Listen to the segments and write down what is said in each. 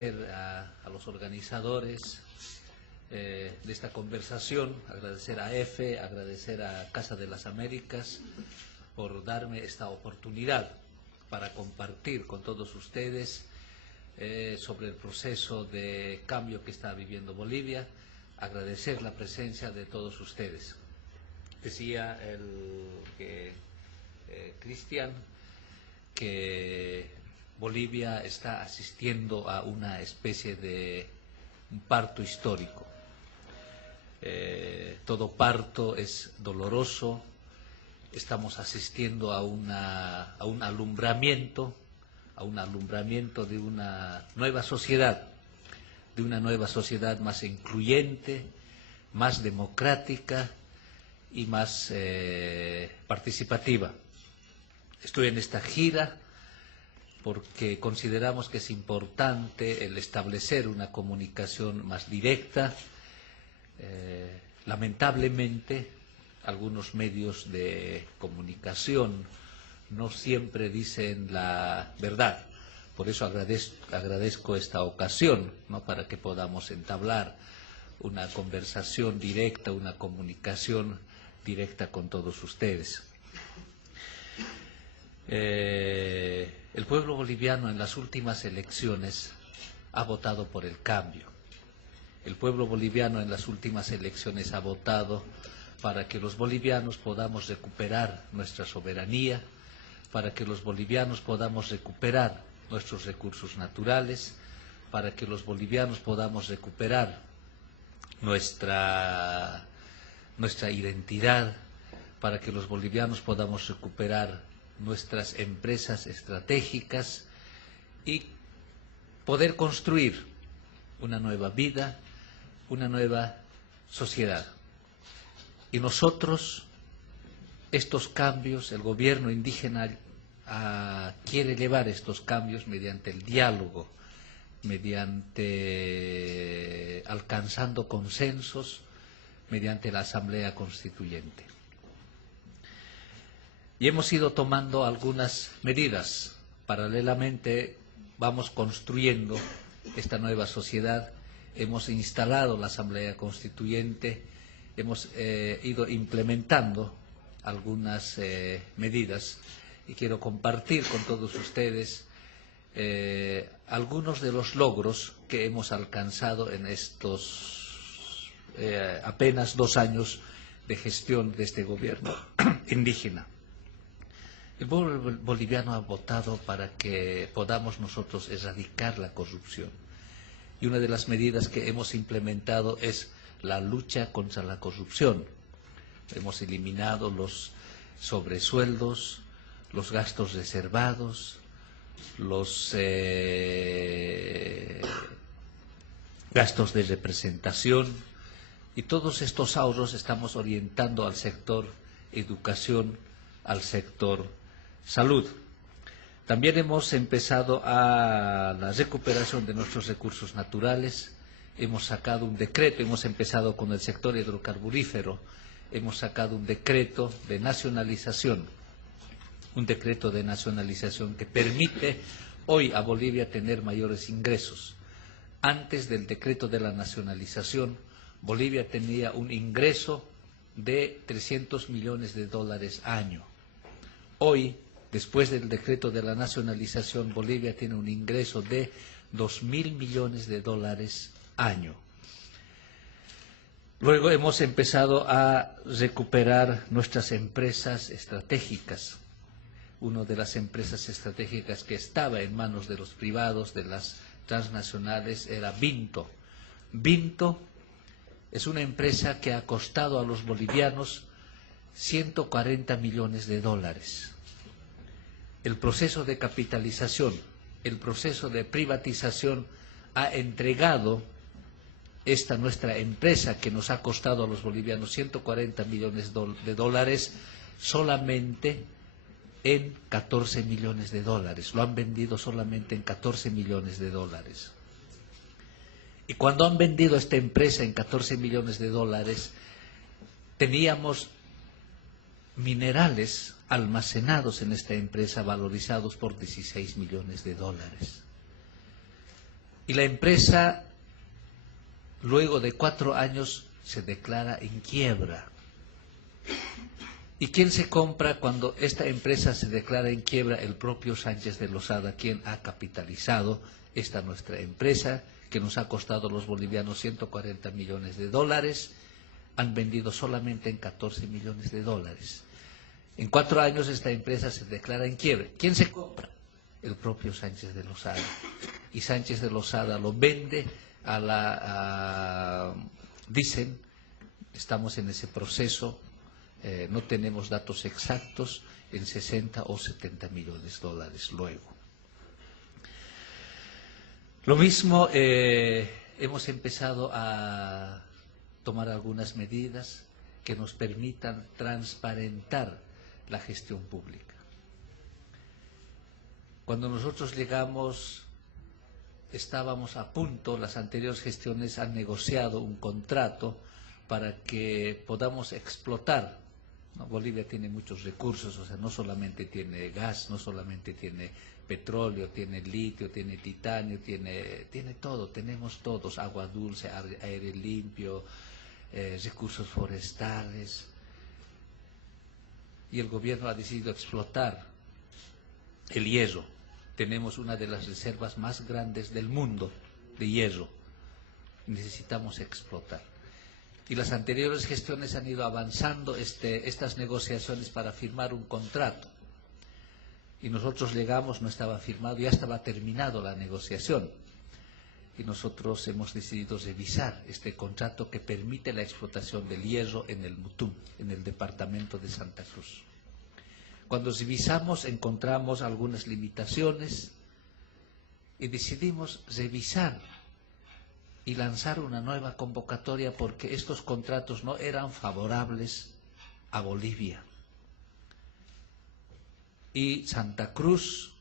A los organizadores de esta conversación, agradecer a EFE, agradecer a Casa de las Américas por darme esta oportunidad para compartir con todos ustedes sobre el proceso de cambio que está viviendo Bolivia, agradecer la presencia de todos ustedes. Decía Cristian que Bolivia está asistiendo a una especie de un parto histórico. Todo parto es doloroso. Estamos asistiendo a un alumbramiento de una nueva sociedad más incluyente, más democrática y más participativa. Estoy en esta gira porque consideramos que es importante el establecer una comunicación más directa. Lamentablemente, algunos medios de comunicación no siempre dicen la verdad. Por eso agradezco esta ocasión, ¿no?, para que podamos entablar una conversación directa, una comunicación directa con todos ustedes. El pueblo boliviano en las últimas elecciones ha votado por el cambio. El pueblo boliviano en las últimas elecciones ha votado para que los bolivianos podamos recuperar nuestra soberanía, para que los bolivianos podamos recuperar nuestros recursos naturales, para que los bolivianos podamos recuperar nuestra identidad, para que los bolivianos podamos recuperar nuestras empresas estratégicas y poder construir una nueva vida, una nueva sociedad. Y nosotros, estos cambios, el gobierno indígena quiere llevar estos cambios mediante el diálogo, mediante alcanzando consensos, mediante la Asamblea Constituyente. Y hemos ido tomando algunas medidas. Paralelamente vamos construyendo esta nueva sociedad. Hemos instalado la Asamblea Constituyente, hemos ido implementando algunas medidas y quiero compartir con todos ustedes algunos de los logros que hemos alcanzado en estos apenas 2 años de gestión de este gobierno indígena. El pueblo boliviano ha votado para que podamos nosotros erradicar la corrupción. Y una de las medidas que hemos implementado es la lucha contra la corrupción. Hemos eliminado los sobresueldos, los gastos reservados, los gastos de representación, y todos estos ahorros estamos orientando al sector educación, al sector salud. También hemos empezado a la recuperación de nuestros recursos naturales. Hemos sacado un decreto, hemos empezado con el sector hidrocarburífero, hemos sacado un decreto de nacionalización, que permite hoy a Bolivia tener mayores ingresos. Antes del decreto de la nacionalización, Bolivia tenía un ingreso de $300 millones año. Hoy, después del decreto de la nacionalización, Bolivia tiene un ingreso de $2.000 millones año. Luego hemos empezado a recuperar nuestras empresas estratégicas. Una de las empresas estratégicas que estaba en manos de los privados, de las transnacionales, era Vinto. Vinto es una empresa que ha costado a los bolivianos $140 millones. El proceso de capitalización, el proceso de privatización ha entregado esta nuestra empresa que nos ha costado a los bolivianos $140 millones solamente en $14 millones. Lo han vendido solamente en $14 millones. Y cuando han vendido esta empresa en $14 millones, teníamos minerales almacenados en esta empresa valorizados por $16 millones. Y la empresa, luego de 4 años, se declara en quiebra. ¿Y quién se compra cuando esta empresa se declara en quiebra? El propio Sánchez de Lozada, quien ha capitalizado esta nuestra empresa, que nos ha costado a los bolivianos 140 millones de dólares, han vendido solamente en 14 millones de dólares. En 4 años esta empresa se declara en quiebra. ¿Quién se compra? El propio Sánchez de Lozada. Y Sánchez de Lozada lo vende dicen, estamos en ese proceso, no tenemos datos exactos, en 60 o 70 millones de dólares luego. Lo mismo, hemos empezado a tomar algunas medidas que nos permitan transparentar la gestión pública. Cuando nosotros llegamos, estábamos a punto, las anteriores gestiones han negociado un contrato para que podamos explotar, ¿no? Bolivia tiene muchos recursos, o sea, no solamente tiene gas, no solamente tiene petróleo, tiene litio, tiene titanio, tiene todo, tenemos todos, agua dulce, aire limpio, recursos forestales. Y el gobierno ha decidido explotar el hierro. Tenemos una de las reservas más grandes del mundo de hierro. Necesitamos explotar. Y las anteriores gestiones han ido avanzando estas negociaciones para firmar un contrato. Y nosotros llegamos, no estaba firmado, ya estaba terminado la negociación. Y nosotros hemos decidido revisar este contrato que permite la explotación del hierro en el Mutum, en el departamento de Santa Cruz. Cuando revisamos encontramos algunas limitaciones y decidimos revisar y lanzar una nueva convocatoria porque estos contratos no eran favorables a Bolivia. Y Santa Cruz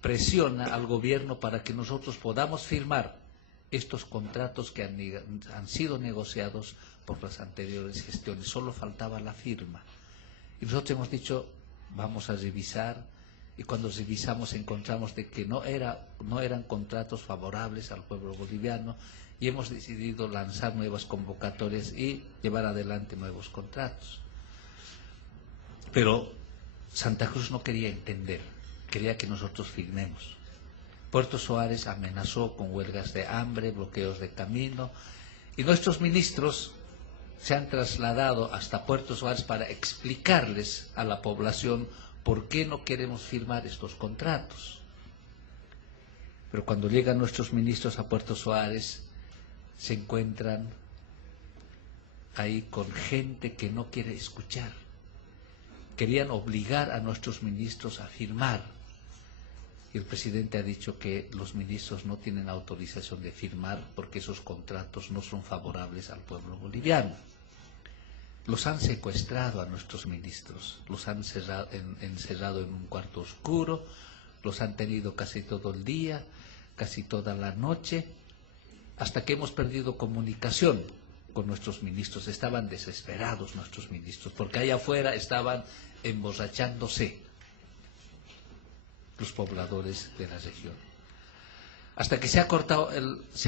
presiona al gobierno para que nosotros podamos firmar estos contratos que han sido negociados por las anteriores gestiones. Solo faltaba la firma. Y nosotros hemos dicho, vamos a revisar, y cuando revisamos encontramos de que no eran contratos favorables al pueblo boliviano, y hemos decidido lanzar nuevas convocatorias y llevar adelante nuevos contratos. Pero Santa Cruz no quería entender, quería que nosotros firmemos. Puerto Suárez amenazó con huelgas de hambre, bloqueos de camino, y nuestros ministros se han trasladado hasta Puerto Suárez para explicarles a la población por qué no queremos firmar estos contratos. Pero cuando llegan nuestros ministros a Puerto Suárez, se encuentran ahí con gente que no quiere escuchar. Querían obligar a nuestros ministros a firmar. Y el presidente ha dicho que los ministros no tienen autorización de firmar porque esos contratos no son favorables al pueblo boliviano. Los han secuestrado a nuestros ministros, los han encerrado en un cuarto oscuro, los han tenido casi todo el día, casi toda la noche, hasta que hemos perdido comunicación con nuestros ministros. Estaban desesperados nuestros ministros, porque allá afuera estaban emborrachándose los pobladores de la región. Hasta que se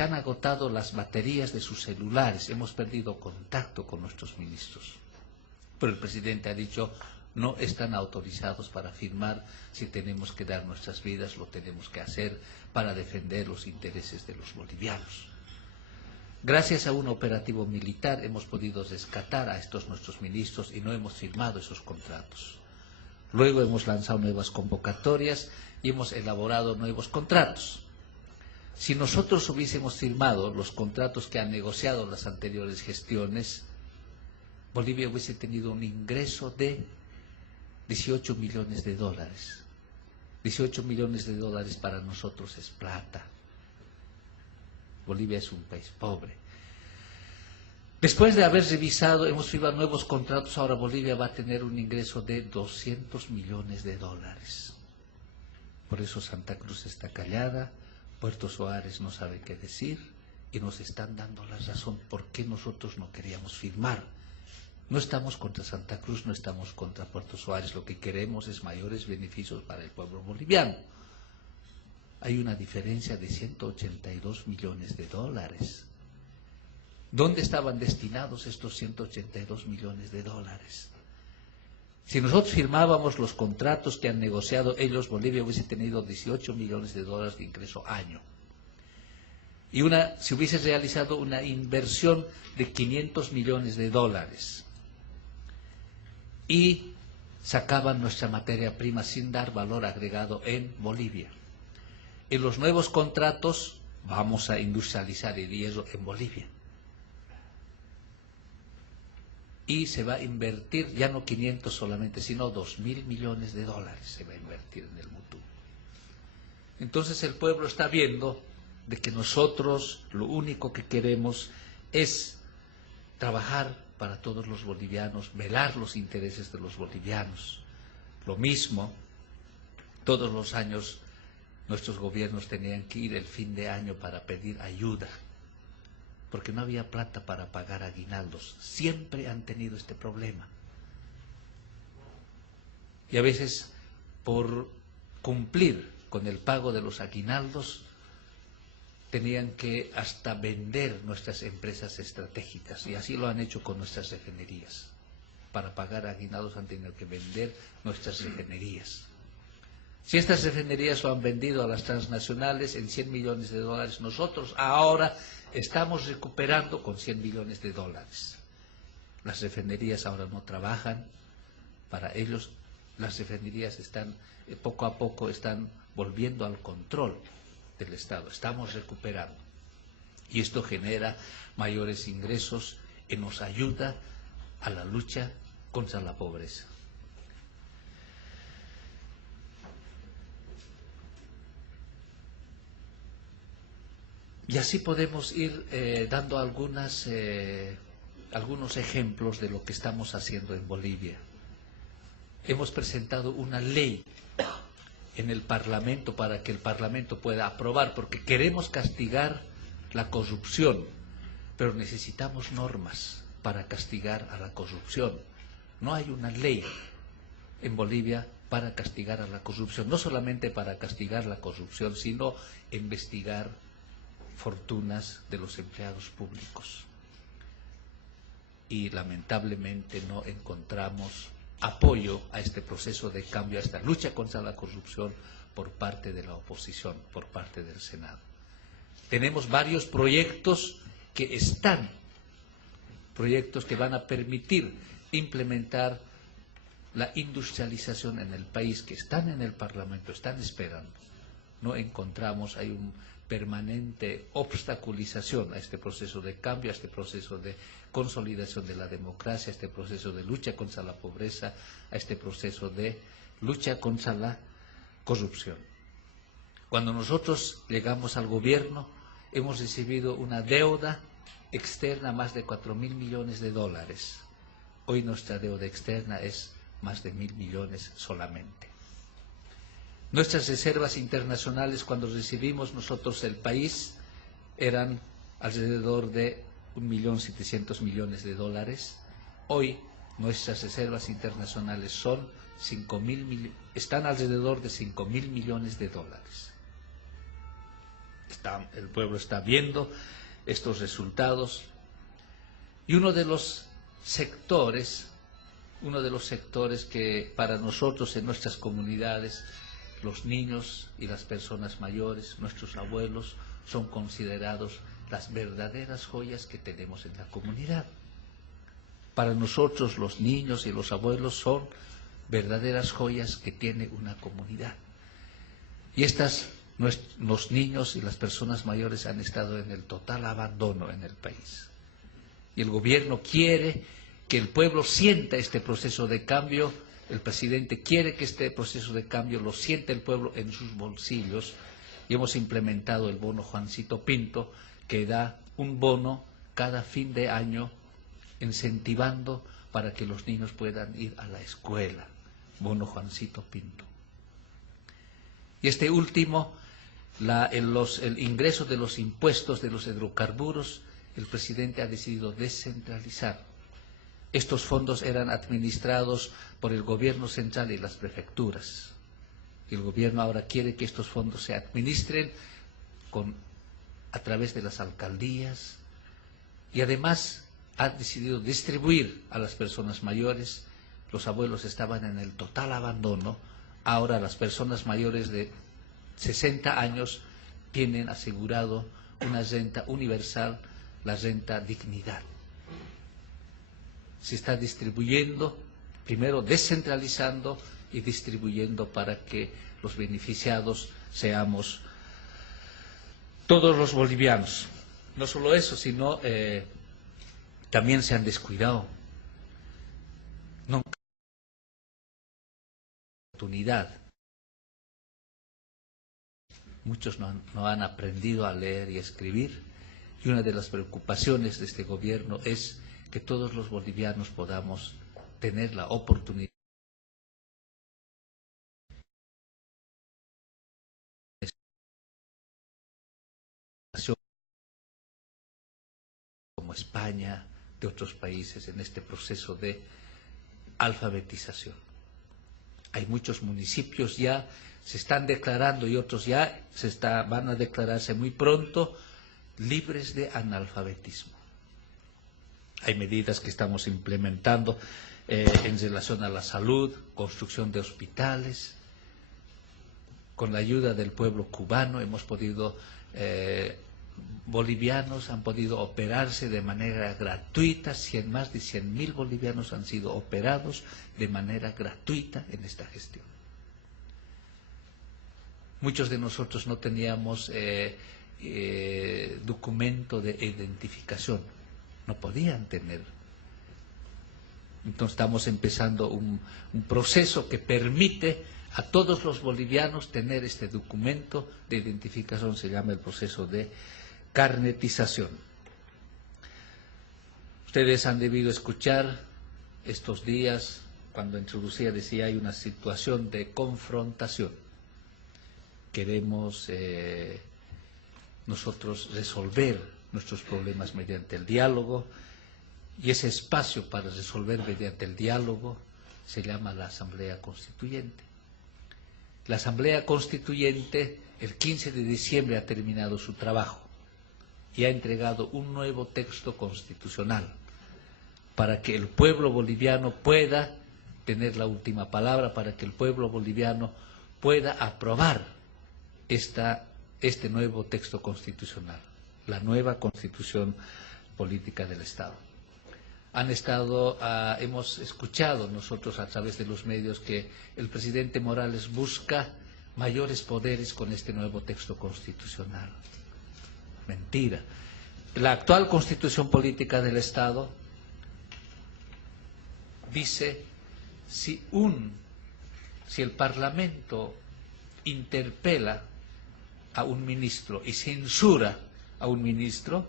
han agotado las baterías de sus celulares, hemos perdido contacto con nuestros ministros. Pero el presidente ha dicho, no están autorizados para firmar, si tenemos que dar nuestras vidas, lo tenemos que hacer para defender los intereses de los bolivianos. Gracias a un operativo militar hemos podido rescatar a estos nuestros ministros y no hemos firmado esos contratos. Luego hemos lanzado nuevas convocatorias y hemos elaborado nuevos contratos. Si nosotros hubiésemos firmado los contratos que han negociado las anteriores gestiones, Bolivia hubiese tenido un ingreso de 18 millones de dólares. 18 millones de dólares para nosotros es plata. Bolivia es un país pobre. Después de haber revisado, hemos firmado nuevos contratos, ahora Bolivia va a tener un ingreso de 200 millones de dólares. Por eso Santa Cruz está callada, Puerto Suárez no sabe qué decir y nos están dando la razón por qué nosotros no queríamos firmar. No estamos contra Santa Cruz, no estamos contra Puerto Suárez, lo que queremos es mayores beneficios para el pueblo boliviano. hay una diferencia de 182 millones de dólares. ¿Dónde estaban destinados estos 182 millones de dólares? Si nosotros firmábamos los contratos que han negociado ellos, Bolivia hubiese tenido 18 millones de dólares de ingreso año. Y si hubiese realizado una inversión de 500 millones de dólares y sacaban nuestra materia prima sin dar valor agregado en Bolivia. En los nuevos contratos vamos a industrializar el hierro en Bolivia. Y se va a invertir, ya no 500 solamente, sino 2.000 millones de dólares se va a invertir en el Mutum. Entonces el pueblo está viendo de que nosotros lo único que queremos es trabajar para todos los bolivianos, velar los intereses de los bolivianos. Lo mismo, todos los años nuestros gobiernos tenían que ir el fin de año para pedir ayuda, porque no había plata para pagar aguinaldos. Siempre han tenido este problema. Y a veces, por cumplir con el pago de los aguinaldos, tenían que hasta vender nuestras empresas estratégicas, y así lo han hecho con nuestras refinerías. Para pagar aguinaldos han tenido que vender nuestras refinerías. Si estas refinerías lo han vendido a las transnacionales en 100 millones de dólares, nosotros ahora estamos recuperando con 100 millones de dólares. Las refinerías ahora no trabajan para ellos. Las refinerías poco a poco están volviendo al control del Estado. Estamos recuperando. Y esto genera mayores ingresos y nos ayuda a la lucha contra la pobreza. Y así podemos ir dando algunos ejemplos de lo que estamos haciendo en Bolivia. Hemos presentado una ley en el Parlamento para que el Parlamento pueda aprobar, porque queremos castigar la corrupción, pero necesitamos normas para castigar a la corrupción. No hay una ley en Bolivia para castigar a la corrupción, no solamente para castigar la corrupción, sino investigar fortunas de los empleados públicos. Y lamentablemente no encontramos apoyo a este proceso de cambio, a esta lucha contra la corrupción por parte de la oposición, por parte del Senado. Tenemos varios proyectos que van a permitir implementar la industrialización en el país, que están en el Parlamento, están esperando. No encontramos, hay una permanente obstaculización a este proceso de cambio, a este proceso de consolidación de la democracia, a este proceso de lucha contra la pobreza, a este proceso de lucha contra la corrupción. Cuando nosotros llegamos al gobierno, hemos recibido una deuda externa más de 4.000 millones de dólares. Hoy nuestra deuda externa es más de 1.000 millones solamente. Nuestras reservas internacionales, cuando recibimos nosotros el país, eran alrededor de 1.700.000.000 de dólares. Hoy nuestras reservas internacionales están alrededor de 5.000 millones de dólares. El pueblo está viendo estos resultados. Y uno de los sectores que para nosotros en nuestras comunidades, los niños y las personas mayores, nuestros abuelos, son considerados las verdaderas joyas que tenemos en la comunidad. Para nosotros los niños y los abuelos son verdaderas joyas que tiene una comunidad. Y los niños y las personas mayores han estado en el total abandono en el país. Y el gobierno quiere que el pueblo sienta este proceso de cambio. El presidente quiere que este proceso de cambio lo sienta el pueblo en sus bolsillos, y hemos implementado el bono Juancito Pinto, que da un bono cada fin de año incentivando para que los niños puedan ir a la escuela. Bono Juancito Pinto. Y este último, el ingreso de los impuestos de los hidrocarburos, el presidente ha decidido descentralizar. Estos fondos eran administrados por el gobierno central y las prefecturas. Y el gobierno ahora quiere que estos fondos se administren a través de las alcaldías y además ha decidido distribuir a las personas mayores. Los abuelos estaban en el total abandono. Ahora las personas mayores de 60 años tienen asegurado una renta universal, la renta dignidad. Se está distribuyendo, primero descentralizando y distribuyendo para que los beneficiados seamos todos los bolivianos. No solo eso, sino también se han descuidado. Nunca oportunidad. Muchos no han aprendido a leer y a escribir, y una de las preocupaciones de este gobierno es que todos los bolivianos podamos tener la oportunidad como España, de otros países, en este proceso de alfabetización. Hay muchos municipios ya se están declarando y otros ya van a declararse muy pronto libres de analfabetismo. Hay medidas que estamos implementando en relación a la salud, construcción de hospitales. Con la ayuda del pueblo cubano hemos podido, bolivianos han podido operarse de manera gratuita. Más de 100.000 bolivianos han sido operados de manera gratuita en esta gestión. Muchos de nosotros no teníamos documento de identificación, no podían tener. Entonces estamos empezando un proceso que permite a todos los bolivianos tener este documento de identificación. Se llama el proceso de carnetización. Ustedes han debido escuchar estos días, cuando introducía, decía, hay una situación de confrontación. Queremos nosotros resolver nuestros problemas mediante el diálogo, y ese espacio para resolver mediante el diálogo se llama la Asamblea Constituyente. La Asamblea Constituyente el 15 de diciembre ha terminado su trabajo y ha entregado un nuevo texto constitucional para que el pueblo boliviano pueda tener la última palabra, para que el pueblo boliviano pueda aprobar este nuevo texto constitucional, la nueva Constitución Política del Estado. Hemos escuchado nosotros a través de los medios que el presidente Morales busca mayores poderes con este nuevo texto constitucional. Mentira. La actual Constitución Política del Estado dice, si el Parlamento interpela a un ministro y censura a un ministro,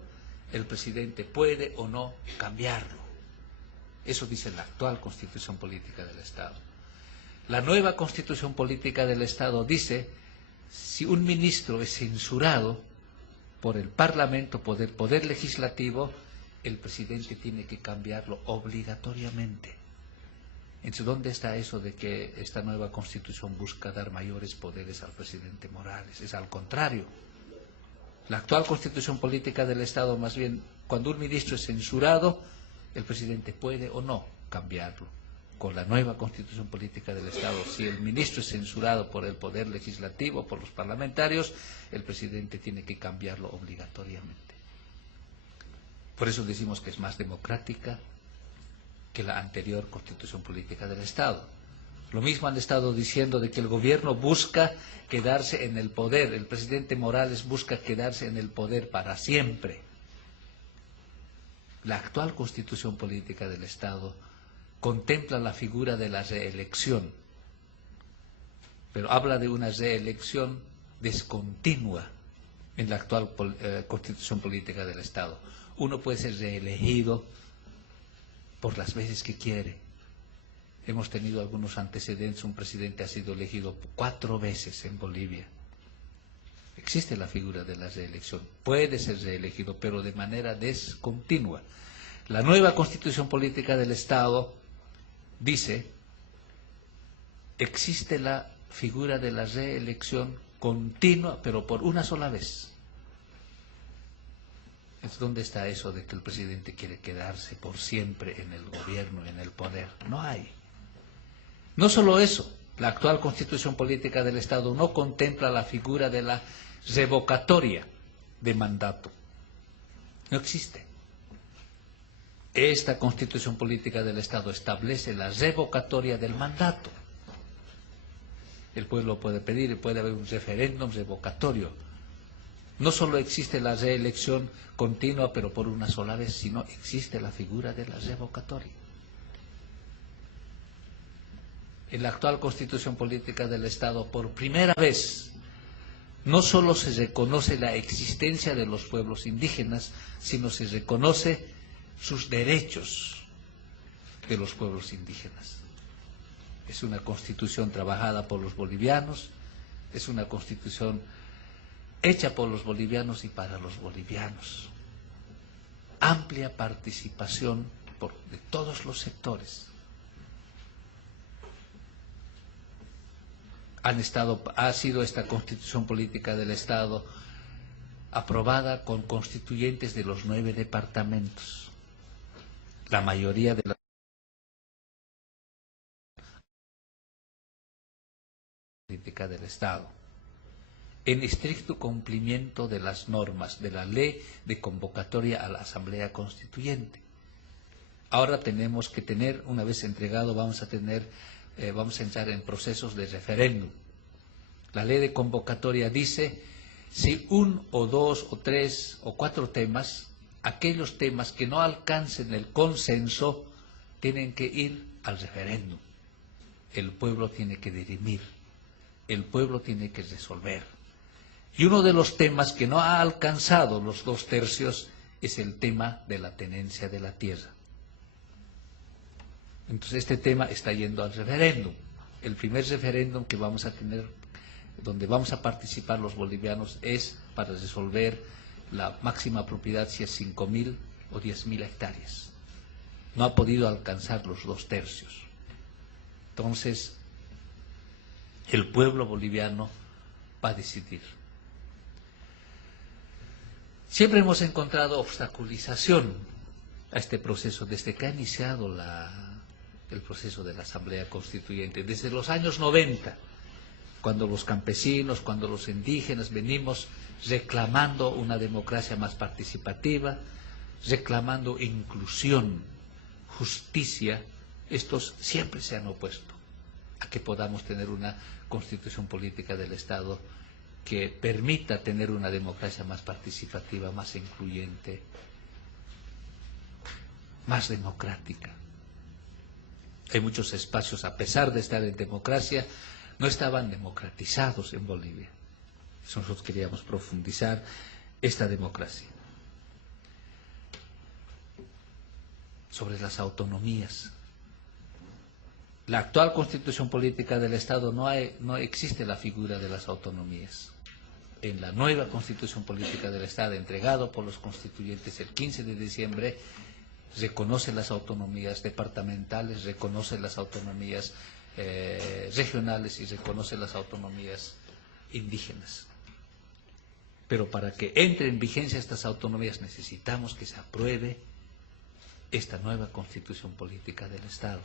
el presidente puede o no cambiarlo. Eso dice la actual Constitución Política del Estado. La nueva Constitución Política del Estado dice, si un ministro es censurado por el Parlamento, por el Poder Legislativo, el presidente tiene que cambiarlo obligatoriamente. Entonces, ¿dónde está eso de que esta nueva Constitución busca dar mayores poderes al presidente Morales? Es al contrario. La actual Constitución Política del Estado, más bien, cuando un ministro es censurado, el presidente puede o no cambiarlo. Con la nueva Constitución Política del Estado, si el ministro es censurado por el Poder Legislativo, por los parlamentarios, el presidente tiene que cambiarlo obligatoriamente. Por eso decimos que es más democrática que la anterior Constitución Política del Estado. Lo mismo han estado diciendo de que el gobierno busca quedarse en el poder, el presidente Morales busca quedarse en el poder para siempre. La actual Constitución Política del Estado contempla la figura de la reelección, pero habla de una reelección discontinua en la actual Constitución Política del Estado. Uno puede ser reelegido por las veces que quiere. Hemos tenido algunos antecedentes, un presidente ha sido elegido 4 veces en Bolivia. Existe la figura de la reelección, puede ser reelegido, pero de manera discontinua. La nueva Constitución Política del Estado dice, existe la figura de la reelección continua, pero por una sola vez. Entonces, ¿dónde está eso de que el presidente quiere quedarse por siempre en el gobierno, en el poder? No hay. No solo eso, la actual Constitución Política del Estado no contempla la figura de la revocatoria de mandato. No existe. Esta Constitución Política del Estado establece la revocatoria del mandato. El pueblo puede pedir y puede haber un referéndum revocatorio. No solo existe la reelección continua, pero por una sola vez, sino existe la figura de la revocatoria. En la actual Constitución Política del Estado, por primera vez, no solo se reconoce la existencia de los pueblos indígenas, sino se reconoce sus derechos de los pueblos indígenas. Es una constitución trabajada por los bolivianos, es una constitución hecha por los bolivianos y para los bolivianos. Amplia participación de todos los sectores. Ha sido esta Constitución Política del Estado aprobada con constituyentes de los 9 departamentos. La mayoría de la política del Estado, en estricto cumplimiento de las normas de la ley de convocatoria a la Asamblea Constituyente. Ahora tenemos que tener, una vez entregado, vamos a entrar en procesos de referéndum. La ley de convocatoria dice, si 1 o 2 o 3 o 4 temas, aquellos temas que no alcancen el consenso, tienen que ir al referéndum. El pueblo tiene que dirimir, el pueblo tiene que resolver. Y uno de los temas que no ha alcanzado los 2/3 es el tema de la tenencia de la tierra. Entonces este tema está yendo al referéndum. El primer referéndum que vamos a tener, donde vamos a participar los bolivianos, es para resolver la máxima propiedad, si es 5.000 o 10.000 hectáreas. No ha podido alcanzar los 2/3. Entonces, el pueblo boliviano va a decidir. Siempre hemos encontrado obstaculización a este proceso desde que ha iniciado el proceso de la Asamblea Constituyente, desde los años 90, cuando los campesinos, cuando los indígenas venimos reclamando una democracia más participativa, reclamando inclusión, justicia. Estos siempre se han opuesto a que podamos tener una Constitución Política del Estado que permita tener una democracia más participativa, más incluyente, más democrática. Hay muchos espacios, a pesar de estar en democracia, no estaban democratizados en Bolivia. Nosotros queríamos profundizar esta democracia. Sobre las autonomías. La actual Constitución Política del Estado no existe la figura de las autonomías. En la nueva Constitución Política del Estado, entregado por los constituyentes el 15 de diciembre, reconoce las autonomías departamentales, reconoce las autonomías regionales y reconoce las autonomías indígenas. Pero para que entre en vigencia estas autonomías necesitamos que se apruebe esta nueva Constitución Política del Estado.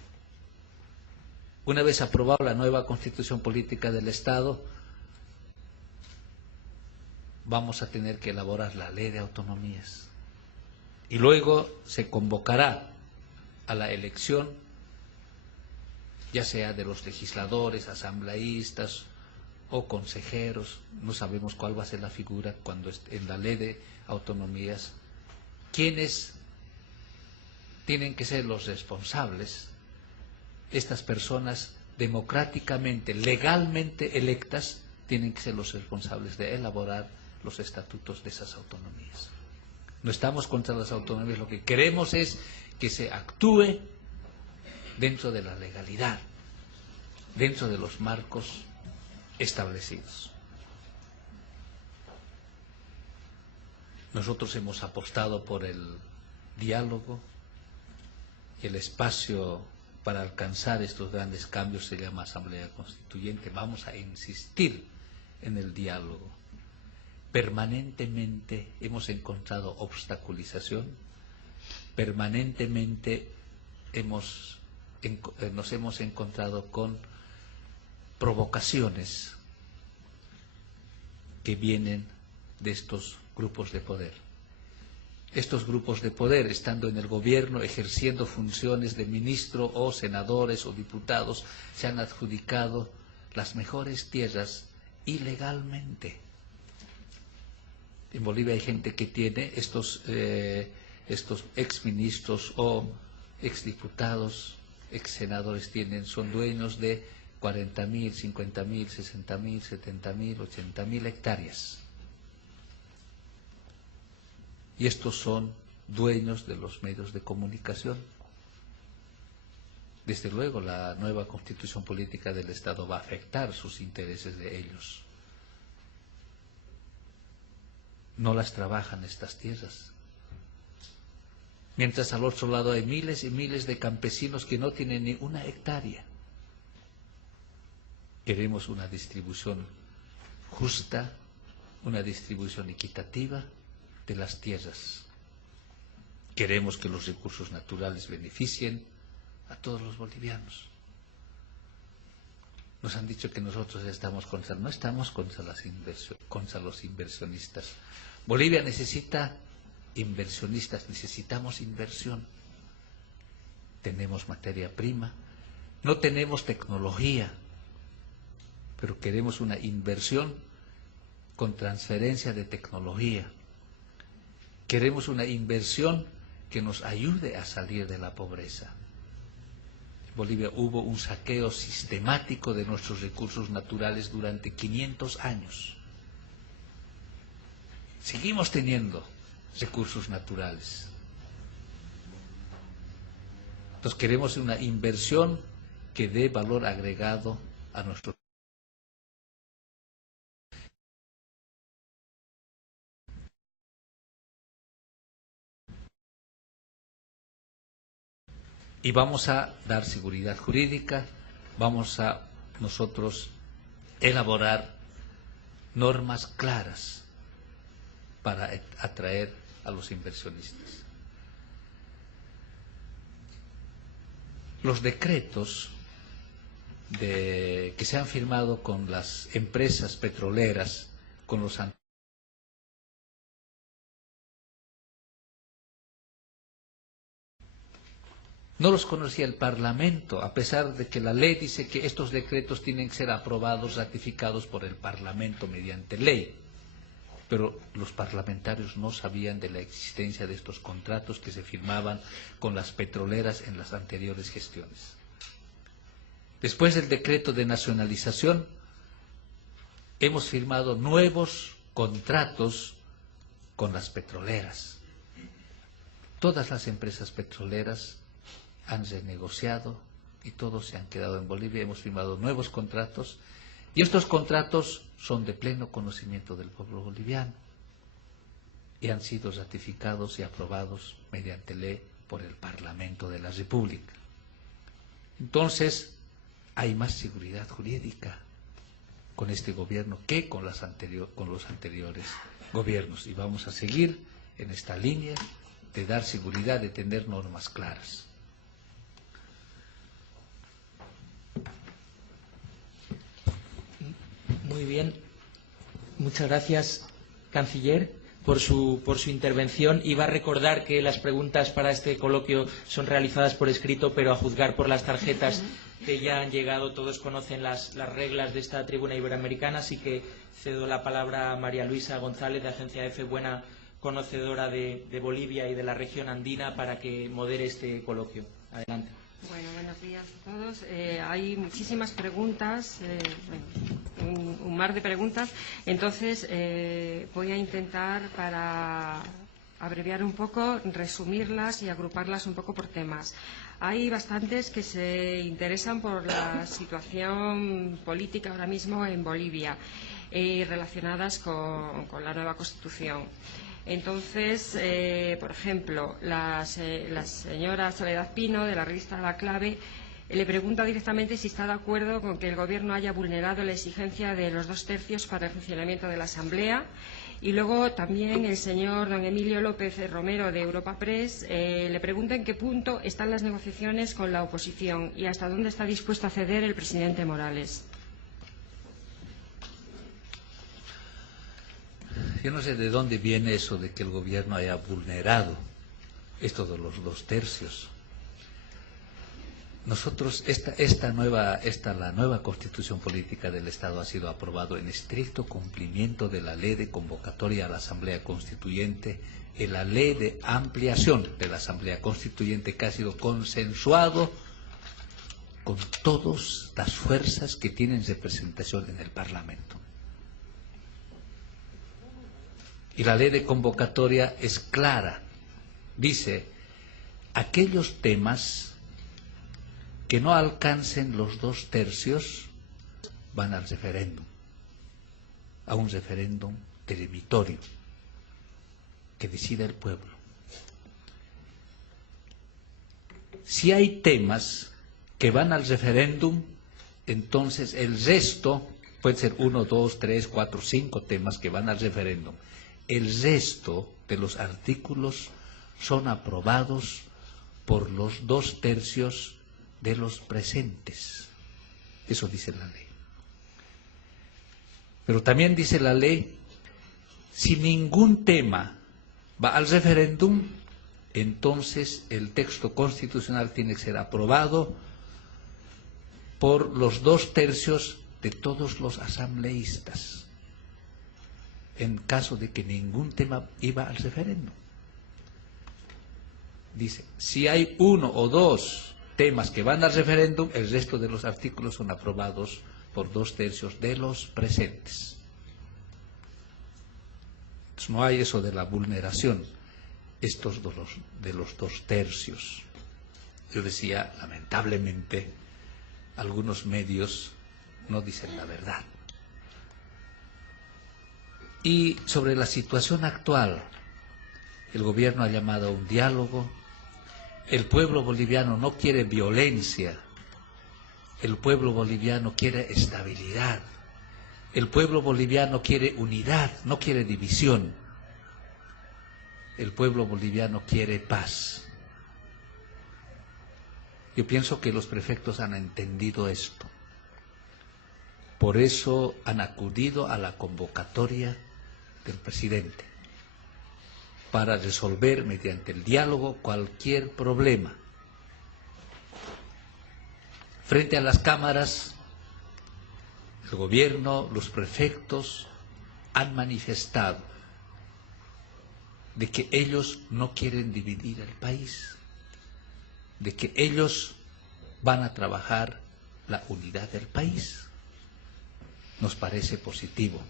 Una vez aprobada la nueva Constitución Política del Estado, vamos a tener que elaborar la ley de autonomías. Y luego se convocará a la elección, ya sea de los legisladores, asambleístas o consejeros, no sabemos cuál va a ser la figura cuando en la ley de autonomías, quienes tienen que ser los responsables. Estas personas democráticamente, legalmente electas, tienen que ser los responsables de elaborar los estatutos de esas autonomías. No estamos contra las autonomías, lo que queremos es que se actúe dentro de la legalidad, dentro de los marcos establecidos. Nosotros hemos apostado por el diálogo y el espacio para alcanzar estos grandes cambios se llama Asamblea Constituyente. Vamos a insistir en el diálogo. Permanentemente hemos encontrado obstaculización, permanentemente nos hemos encontrado con provocaciones que vienen de estos grupos de poder. Estos grupos de poder, estando en el gobierno, ejerciendo funciones de ministro o senadores o diputados, se han adjudicado las mejores tierras ilegalmente. En Bolivia hay gente que tiene estos exministros o exdiputados, exsenadores son dueños de 40.000, 50.000, 60.000, 70.000, 80.000 hectáreas. Y estos son dueños de los medios de comunicación. Desde luego, la nueva constitución política del Estado va a afectar sus intereses de ellos. No las trabajan estas tierras. Mientras al otro lado hay miles y miles de campesinos que no tienen ni una hectárea. Queremos una distribución justa, una distribución equitativa de las tierras. Queremos que los recursos naturales beneficien a todos los bolivianos. Nos han dicho que nosotros no estamos contra los inversionistas. Bolivia necesita inversionistas, necesitamos inversión. Tenemos materia prima, no tenemos tecnología, pero queremos una inversión con transferencia de tecnología. Queremos una inversión que nos ayude a salir de la pobreza. En Bolivia hubo un saqueo sistemático de nuestros recursos naturales durante 500 años. Seguimos teniendo recursos naturales. Entonces queremos una inversión que dé valor agregado a nuestro. Y vamos a dar seguridad jurídica, vamos a nosotros elaborar normas claras para atraer a los inversionistas. Los decretos que se han firmado con las empresas petroleras, con los no los conocía el Parlamento, a pesar de que la ley dice que estos decretos tienen que ser aprobados, ratificados por el Parlamento mediante ley. Pero los parlamentarios no sabían de la existencia de estos contratos que se firmaban con las petroleras en las anteriores gestiones. Después del decreto de nacionalización, hemos firmado nuevos contratos con las petroleras. Todas las empresas petroleras han renegociado y todos se han quedado en Bolivia. Hemos firmado nuevos contratos y estos contratos son de pleno conocimiento del pueblo boliviano y han sido ratificados y aprobados mediante ley por el Parlamento de la República. Entonces, hay más seguridad jurídica con este gobierno que con los anteriores gobiernos y vamos a seguir en esta línea de dar seguridad, de tener normas claras. Muy bien. Muchas gracias, canciller, por su intervención. Iba a recordar que las preguntas para este coloquio son realizadas por escrito, pero a juzgar por las tarjetas que ya han llegado, todos conocen las reglas de esta tribuna iberoamericana, así que cedo la palabra a María Luisa González, de Agencia EFE, buena conocedora de Bolivia y de la región andina, para que modere este coloquio. Adelante. Bueno, buenos días a todos. Hay muchísimas preguntas, un mar de preguntas. Entonces, voy a intentar, para abreviar un poco, resumirlas y agruparlas un poco por temas. Hay bastantes que se interesan por la situación política ahora mismo en Bolivia, relacionadas con la nueva Constitución. Entonces, por ejemplo, la señora Soledad Pino, de la revista La Clave, Le pregunta directamente si está de acuerdo con que el Gobierno haya vulnerado la exigencia de los 2 tercios para el funcionamiento de la Asamblea. Y luego también el señor don Emilio López Romero de Europa Press le pregunta en qué punto están las negociaciones con la oposición y hasta dónde está dispuesto a ceder el presidente Morales. Yo no sé de dónde viene eso de que el Gobierno haya vulnerado esto de los 2 tercios. Nosotros, la nueva Constitución Política del Estado ha sido aprobado en estricto cumplimiento de la Ley de Convocatoria a la Asamblea Constituyente y la Ley de Ampliación de la Asamblea Constituyente, que ha sido consensuado con todas las fuerzas que tienen representación en el Parlamento. Y la Ley de Convocatoria es clara. Dice, aquellos temas que no alcancen los 2 tercios van al referéndum, a un referéndum definitorio que decida el pueblo. Si hay temas que van al referéndum, entonces el resto, puede ser 1, 2, 3, 4, 5 temas que van al referéndum. El resto de los artículos son aprobados por los 2 tercios de los presentes. Eso dice la ley. Pero también dice la ley, si ningún tema va al referéndum, entonces el texto constitucional tiene que ser aprobado por los 2 tercios de todos los asambleístas, en caso de que ningún tema iba al referéndum. Dice, si hay 1 o 2 temas que van al referéndum, el resto de los artículos son aprobados por 2 tercios de los presentes. Entonces, no hay eso de la vulneración, estos de los 2 tercios. Yo decía, lamentablemente, algunos medios no dicen la verdad. Y sobre la situación actual, el Gobierno ha llamado a un diálogo. El pueblo boliviano no quiere violencia, el pueblo boliviano quiere estabilidad, el pueblo boliviano quiere unidad, no quiere división, el pueblo boliviano quiere paz. Yo pienso que los prefectos han entendido esto, por eso han acudido a la convocatoria del presidente, para resolver mediante el diálogo cualquier problema. Frente a las cámaras, el Gobierno, los prefectos han manifestado de que ellos no quieren dividir el país, de que ellos van a trabajar la unidad del país. Nos parece positivo.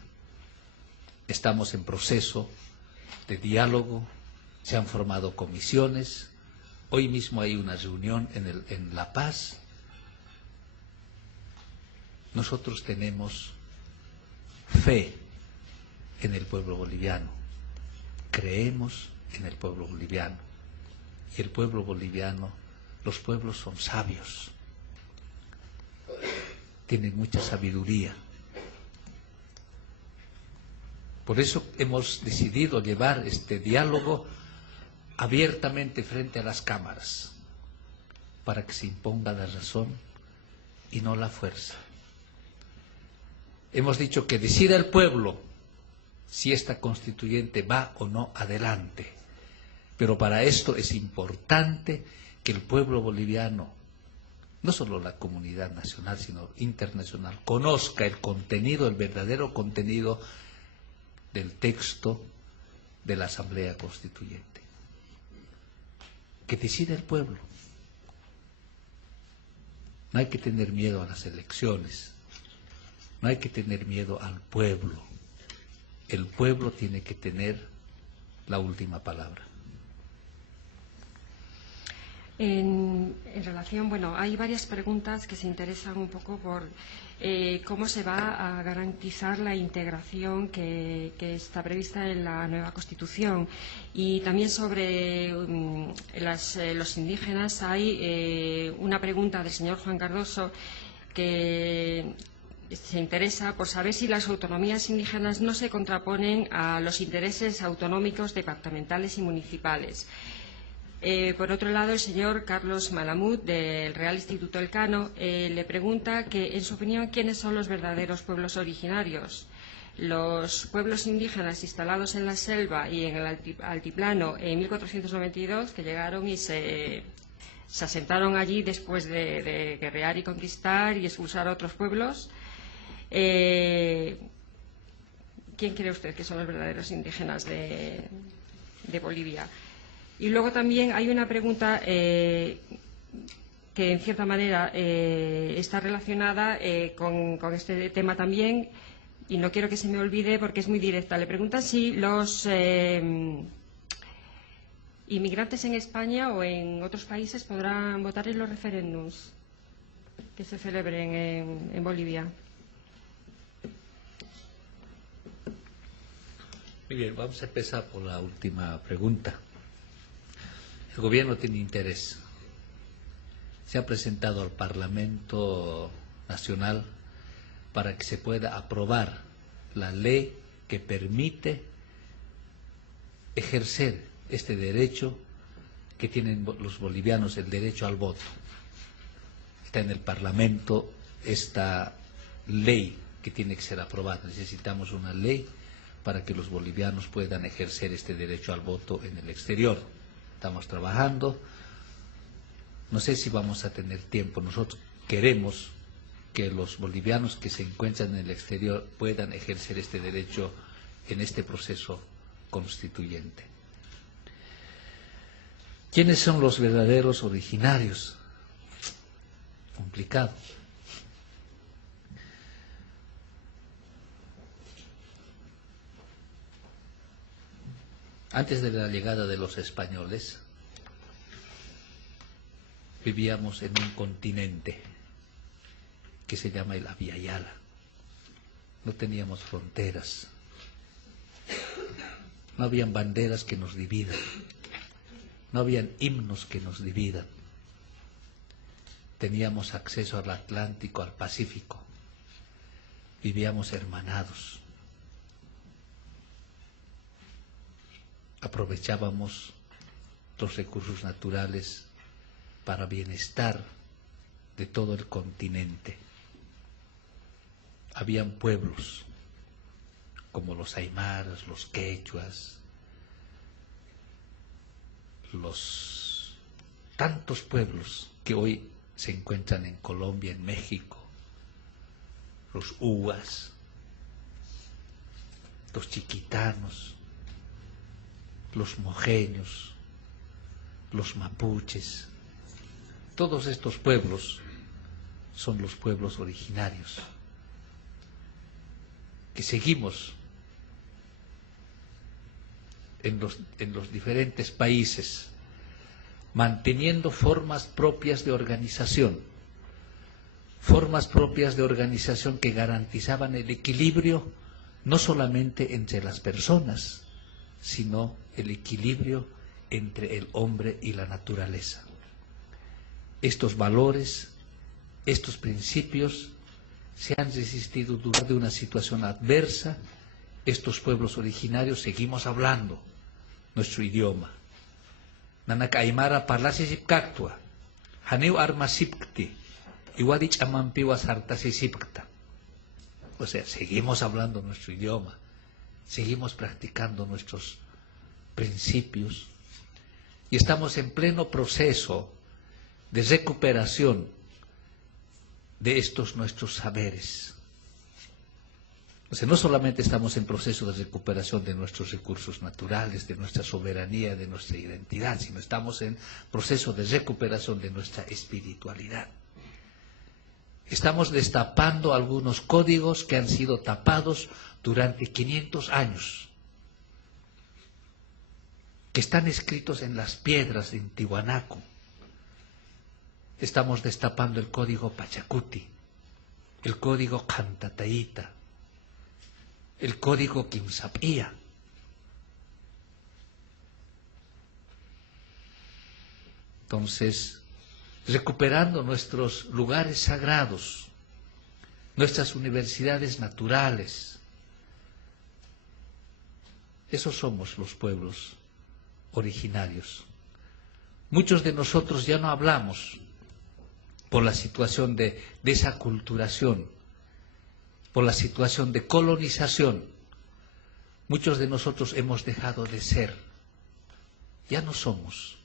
Estamos en proceso de diálogo, se han formado comisiones, hoy mismo hay una reunión en La Paz. Nosotros tenemos fe en el pueblo boliviano, creemos en el pueblo boliviano, y el pueblo boliviano, los pueblos son sabios, tienen mucha sabiduría. Por eso hemos decidido llevar este diálogo abiertamente frente a las cámaras, para que se imponga la razón y no la fuerza. Hemos dicho que decida el pueblo si esta constituyente va o no adelante, pero para esto es importante que el pueblo boliviano, no solo la comunidad nacional, sino internacional, conozca el contenido, el verdadero contenido del texto de la Asamblea Constituyente. Que decida el pueblo. No hay que tener miedo a las elecciones, no hay que tener miedo al pueblo. El pueblo tiene que tener la última palabra. En relación, bueno, hay varias preguntas que se interesan un poco por cómo se va a garantizar la integración que está prevista en la nueva Constitución. Y también sobre los indígenas hay una pregunta del señor Juan Cardoso que se interesa por saber si las autonomías indígenas no se contraponen a los intereses autonómicos departamentales y municipales. Por otro lado, el señor Carlos Malamud, del Real Instituto Elcano, le pregunta que, en su opinión, ¿quiénes son los verdaderos pueblos originarios? Los pueblos indígenas instalados en la selva y en el altiplano en 1492, que llegaron y se asentaron allí después de guerrear y conquistar y expulsar a otros pueblos. ¿Quién cree usted que son los verdaderos indígenas de Bolivia? Y luego también hay una pregunta que, en cierta manera, está relacionada con este tema también, y no quiero que se me olvide porque es muy directa. Le pregunta si los inmigrantes en España o en otros países podrán votar en los referéndums que se celebren en Bolivia. Muy bien, vamos a empezar por la última pregunta. El Gobierno tiene interés. Se ha presentado al Parlamento Nacional para que se pueda aprobar la ley que permite ejercer este derecho que tienen los bolivianos, el derecho al voto. Está en el Parlamento esta ley que tiene que ser aprobada. Necesitamos una ley para que los bolivianos puedan ejercer este derecho al voto en el exterior. Estamos trabajando, no sé si vamos a tener tiempo. Nosotros queremos que los bolivianos que se encuentran en el exterior puedan ejercer este derecho en este proceso constituyente. ¿Quiénes son los verdaderos originarios? Complicado. Antes de la llegada de los españoles, vivíamos en un continente que se llama el Abya Yala. No teníamos fronteras, no habían banderas que nos dividan, no habían himnos que nos dividan. Teníamos acceso al Atlántico, al Pacífico, vivíamos hermanados. Aprovechábamos los recursos naturales para bienestar de todo el continente. Habían pueblos como los aymaras, los quechuas, los tantos pueblos que hoy se encuentran en Colombia, en México, los huas, los chiquitanos, los mojeños, los mapuches. Todos estos pueblos son los pueblos originarios que seguimos en los diferentes países manteniendo formas propias de organización que garantizaban el equilibrio no solamente entre las personas, sino el equilibrio entre el hombre y la naturaleza. Estos valores, estos principios se han resistido durante una situación adversa. Estos pueblos originarios seguimos hablando nuestro idioma. Nanaka Aymara parlasisipkaktua, haneu armasipkti, iwadich amampiwa sartasisipkta. O sea, seguimos hablando nuestro idioma, seguimos practicando nuestros principios y estamos en pleno proceso de recuperación de estos nuestros saberes. O sea, no solamente estamos en proceso de recuperación de nuestros recursos naturales, de nuestra soberanía, de nuestra identidad, sino estamos en proceso de recuperación de nuestra espiritualidad. Estamos destapando algunos códigos que han sido tapados durante 500 años, que están escritos en las piedras en Tiwanaku, estamos destapando el código Pachacuti, el código Cantataíta, el código Quimsapía. Entonces, recuperando nuestros lugares sagrados, nuestras universidades naturales. Esos somos los pueblos originarios. Muchos de nosotros ya no hablamos por la situación de desaculturación, por la situación de colonización. Muchos de nosotros hemos dejado de ser, ya no somos,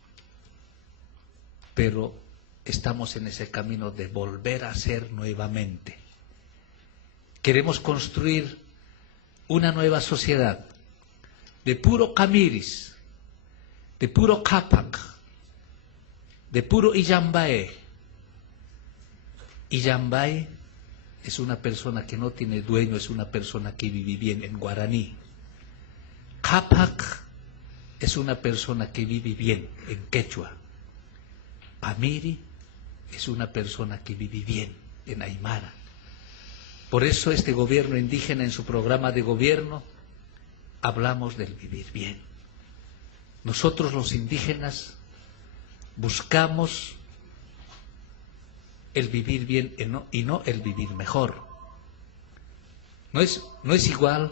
pero estamos en ese camino de volver a ser nuevamente. Queremos construir una nueva sociedad de puro Camiris, de puro Capac, de puro Illambae. Illambae es una persona que no tiene dueño, es una persona que vive bien en guaraní. Capac es una persona que vive bien en quechua. Amiri es una persona que vive bien en aymara. Por eso este gobierno indígena, en su programa de gobierno, hablamos del vivir bien. Nosotros los indígenas buscamos el vivir bien y no el vivir mejor. No es igual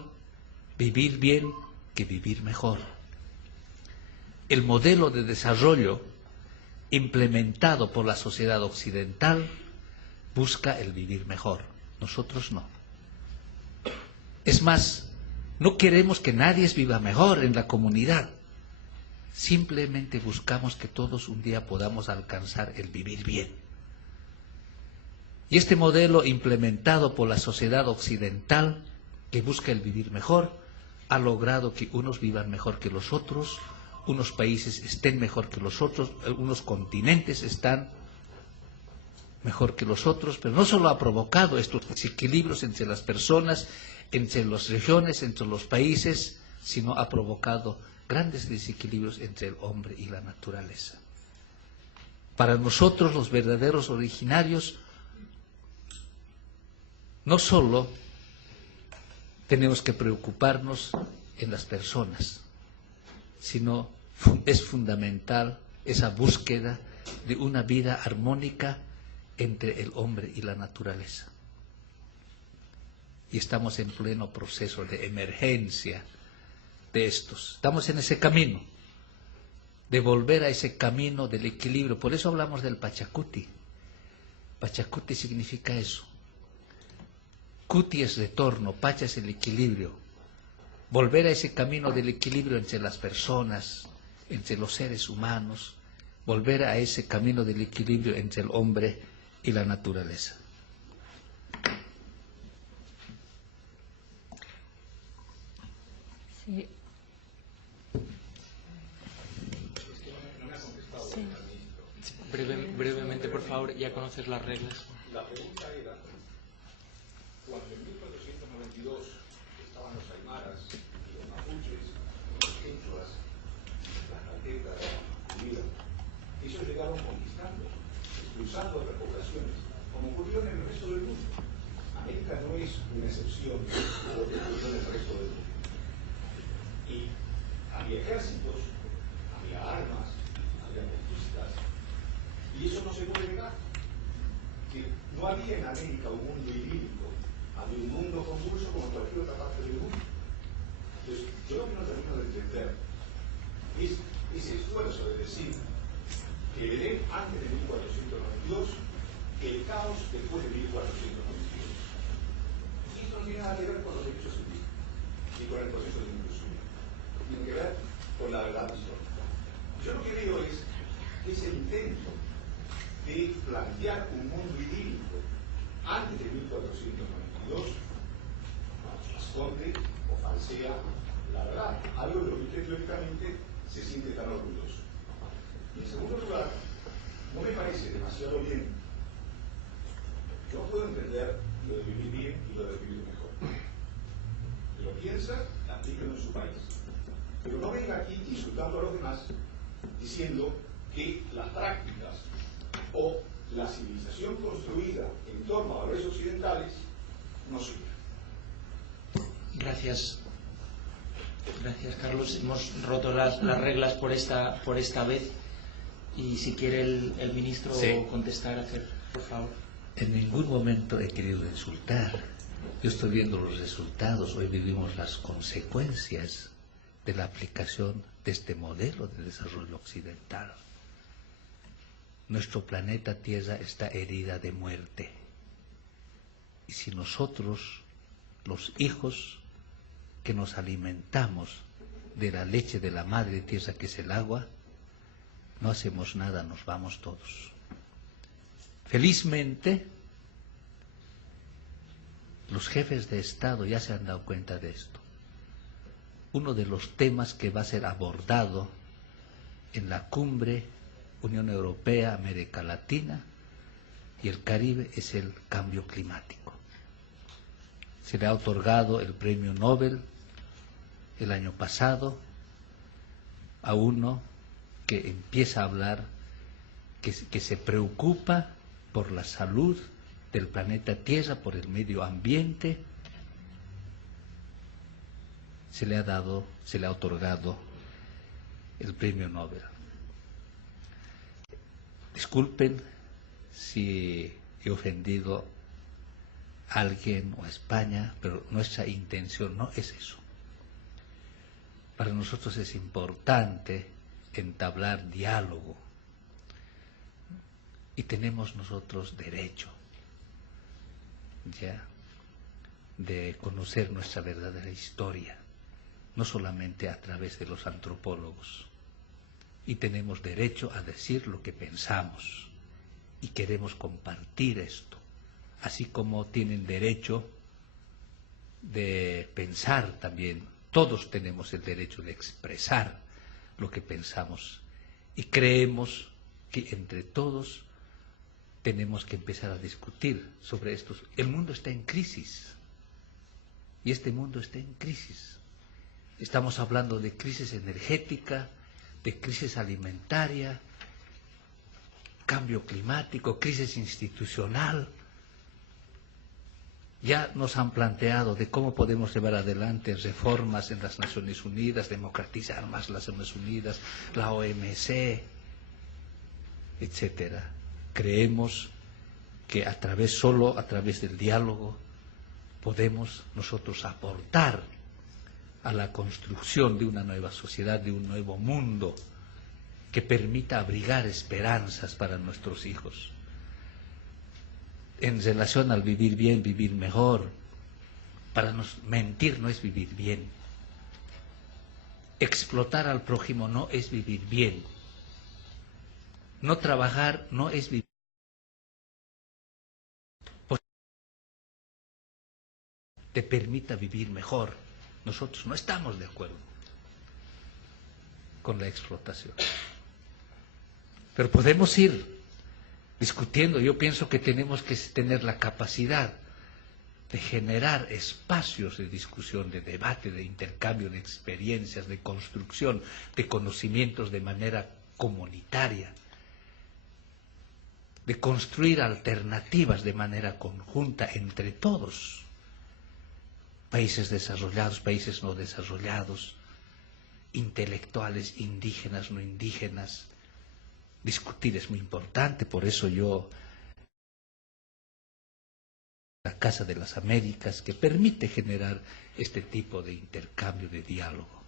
vivir bien que vivir mejor. El modelo de desarrollo implementado por la sociedad occidental busca el vivir mejor. Nosotros no. Es más, no queremos que nadie viva mejor en la comunidad. Simplemente buscamos que todos un día podamos alcanzar el vivir bien. Y este modelo implementado por la sociedad occidental, que busca el vivir mejor, ha logrado que unos vivan mejor que los otros, unos países estén mejor que los otros, unos continentes están mejor que los otros, pero no solo ha provocado estos desequilibrios entre las personas, entre las regiones, entre los países, sino ha provocado grandes desequilibrios entre el hombre y la naturaleza. Para nosotros, los verdaderos originarios, no solo tenemos que preocuparnos en las personas, sino es fundamental esa búsqueda de una vida armónica entre el hombre y la naturaleza. Y estamos en pleno proceso de emergencia de estos. Estamos en ese camino, de volver a ese camino del equilibrio. Por eso hablamos del Pachacuti. Pachacuti significa eso. Cuti es retorno, Pacha es el equilibrio. Volver a ese camino del equilibrio entre las personas, entre los seres humanos, volver a ese camino del equilibrio entre el hombre y la naturaleza. Sí. Sí. Brevemente, por favor, ya conoces las reglas. La pregunta era, cuando en 1492 estaban los aymaras y los mapuches, los quechuas, las caltecas, ellos llegaron conquistando, expulsando a otras poblaciones, como ocurrió en el resto del mundo. América no es una excepción a lo que ocurrió en el resto del mundo. Y había ejércitos, había armas, había conquistas, y eso no se puede negar. Que no había en América un mundo idílico, había un mundo convulso como en cualquier otra parte del mundo. Entonces, yo lo que no termino de entender es ese esfuerzo de decir que Belén antes de 1492, el caos después de 1492. Esto no tiene nada que ver con los derechos civiles, ni con el proceso de inclusión, tiene que ver con la verdad histórica. Yo lo que veo es ese intento de plantear un mundo idílico antes de 1492 esconde o falsea la verdad, algo de lo que usted teóricamente se siente tan orgulloso. Y en segundo lugar, no me parece demasiado bien. Yo puedo entender lo de vivir bien y lo de vivir mejor. Lo piensa, aplíquelo en su país. Pero no venga aquí insultando a los demás diciendo que las prácticas o la civilización construida en torno a valores occidentales no sirve. Gracias. Gracias, Carlos. Hemos roto las reglas por esta vez. Y si quiere el ministro contestar, por favor. En ningún momento he querido insultar. Yo estoy viendo los resultados. Hoy vivimos las consecuencias de la aplicación de este modelo de desarrollo occidental. Nuestro planeta Tierra está herida de muerte. Y si nosotros, los hijos que nos alimentamos de la leche de la madre tierra que es el agua, no hacemos nada, nos vamos todos. Felizmente, los jefes de Estado ya se han dado cuenta de esto. Uno de los temas que va a ser abordado en la cumbre Unión Europea, América Latina y el Caribe es el cambio climático. Se le ha otorgado el premio Nobel el año pasado a uno que empieza a hablar, que se preocupa por la salud del planeta Tierra, por el medio ambiente. Se le ha otorgado el premio Nobel. Disculpen si he ofendido a alguien o a España, pero nuestra intención no es eso. Para nosotros es importante entablar diálogo y tenemos nosotros derecho ya de conocer nuestra verdadera historia, no solamente a través de los antropólogos, y tenemos derecho a decir lo que pensamos y queremos compartir esto, así como tienen derecho de pensar también. Todos tenemos el derecho de expresar lo que pensamos y creemos que entre todos tenemos que empezar a discutir sobre esto. El mundo está en crisis y este mundo está en crisis. Estamos hablando de crisis energética, de crisis alimentaria, cambio climático, crisis institucional. Ya nos han planteado de cómo podemos llevar adelante reformas en las Naciones Unidas, democratizar más las Naciones Unidas, la OMC, etcétera. Creemos que solo a través del diálogo podemos nosotros aportar a la construcción de una nueva sociedad, de un nuevo mundo que permita abrigar esperanzas para nuestros hijos. En relación al vivir bien, vivir mejor, para mentir no es vivir bien. Explotar al prójimo no es vivir bien. No trabajar no es vivir. Te permita vivir mejor. Nosotros no estamos de acuerdo con la explotación. Pero podemos ir discutiendo. Yo pienso que tenemos que tener la capacidad de generar espacios de discusión, de debate, de intercambio de experiencias, de construcción, de conocimientos de manera comunitaria, de construir alternativas de manera conjunta entre todos, países desarrollados, países no desarrollados, intelectuales, indígenas, no indígenas. Discutir es muy importante, por eso yo la Casa de las Américas, que permite generar este tipo de intercambio, de diálogo.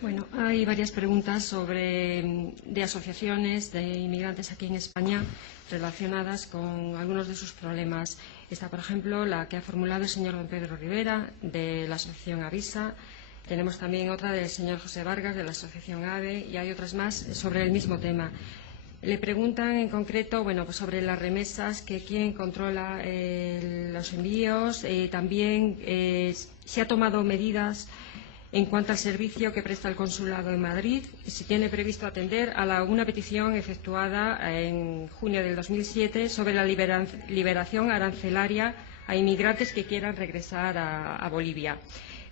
Bueno, hay varias preguntas de asociaciones de inmigrantes aquí en España relacionadas con algunos de sus problemas. Está, por ejemplo, la que ha formulado el señor don Pedro Rivera, de la asociación Avisa. Tenemos también otra del señor José Vargas, de la asociación AVE, y hay otras más sobre el mismo tema. Le preguntan en concreto pues sobre las remesas, que quién controla los envíos, también si ha tomado medidas en cuanto al servicio que presta el consulado en Madrid, si tiene previsto atender a una petición efectuada en junio del 2007 sobre la liberación arancelaria a inmigrantes que quieran regresar a Bolivia.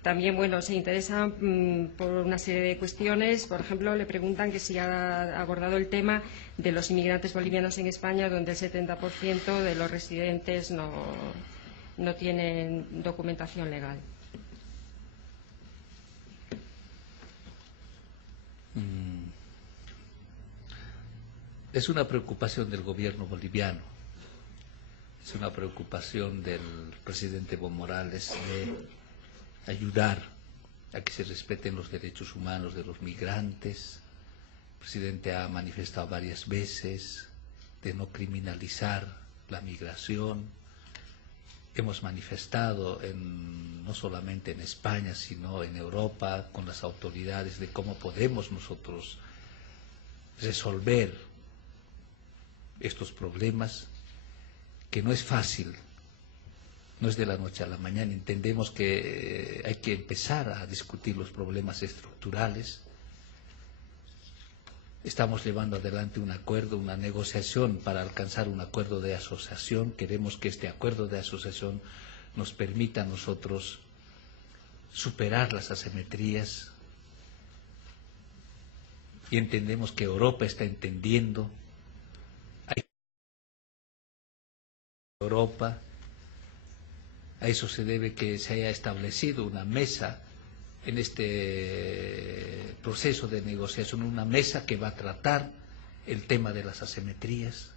También, bueno, se interesan por una serie de cuestiones. Por ejemplo, le preguntan que si ha abordado el tema de los inmigrantes bolivianos en España, donde el 70% de los residentes no tienen documentación legal. Es una preocupación del gobierno boliviano, es una preocupación del presidente Evo Morales de ayudar a que se respeten los derechos humanos de los migrantes. El presidente ha manifestado varias veces de no criminalizar la migración. Hemos manifestado no solamente en España, sino en Europa, con las autoridades, de cómo podemos nosotros resolver estos problemas, que no es fácil, no es de la noche a la mañana. Entendemos que hay que empezar a discutir los problemas estructurales. Estamos llevando adelante un acuerdo, una negociación para alcanzar un acuerdo de asociación. Queremos que este acuerdo de asociación nos permita a nosotros superar las asimetrías, y entendemos que Europa está entendiendo. Europa, a eso se debe que se haya establecido una mesa en este proceso de negociación, una mesa que va a tratar el tema de las asimetrías.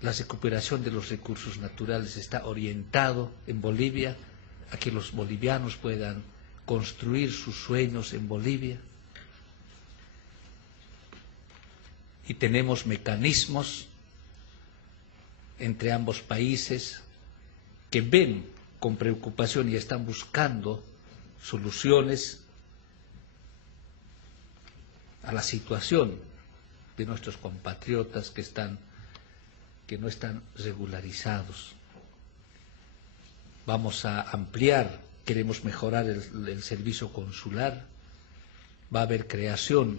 La recuperación de los recursos naturales está orientado en Bolivia a que los bolivianos puedan construir sus sueños en Bolivia, y tenemos mecanismos entre ambos países que ven con preocupación y están buscando soluciones a la situación de nuestros compatriotas que no están regularizados. Vamos a ampliar, queremos mejorar el servicio consular. Va a haber creación